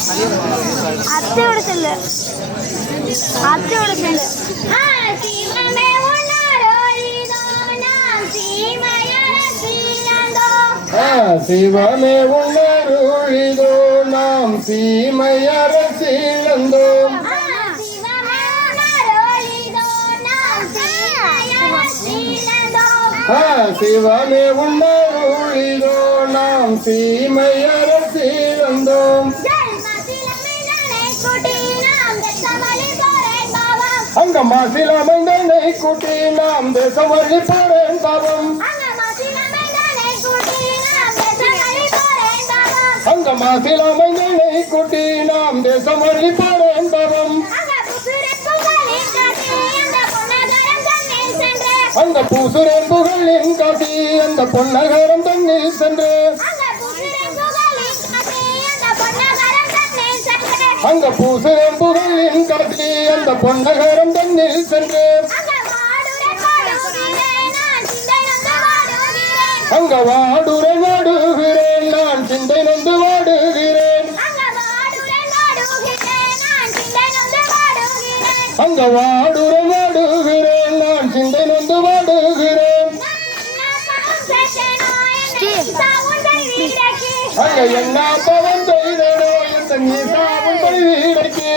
அத்தையோட செல்லு அத்தையோட செல்லு சிவமே உணருளிதோ நாம் சீமையரசிழந்தோம் சிவமே உணருளிதோ நாம் சீமையரசிழந்தோம் அங்க மாசில மைந்தனை கூட்டி நாம் தேசம் வழி போறேன் பாவம் அங்க மாசில மைந்தனை கூட்டி நாம் தேசம் வழி போறேன் பாவம் அந்த பூசுரன் புகழின் காட்டி அந்த பொன்னகரம் தண்ணில் சென்று அங்க பூசுரன் புகழின் காட்டி அந்த பொன்னகரம் தண்ணில் சென்று அங்க வாடுரை வாடுகிறேன் நான் சிந்தை நொந்து வாடுகிறேன் அங்க வாடுரை வாடுகிறேன் நான் சிந்தை நொந்து வாடுகிறேன் அங்க என்ன பவன் செய்தோ இந்த நீ சாவும் வீடைக்கு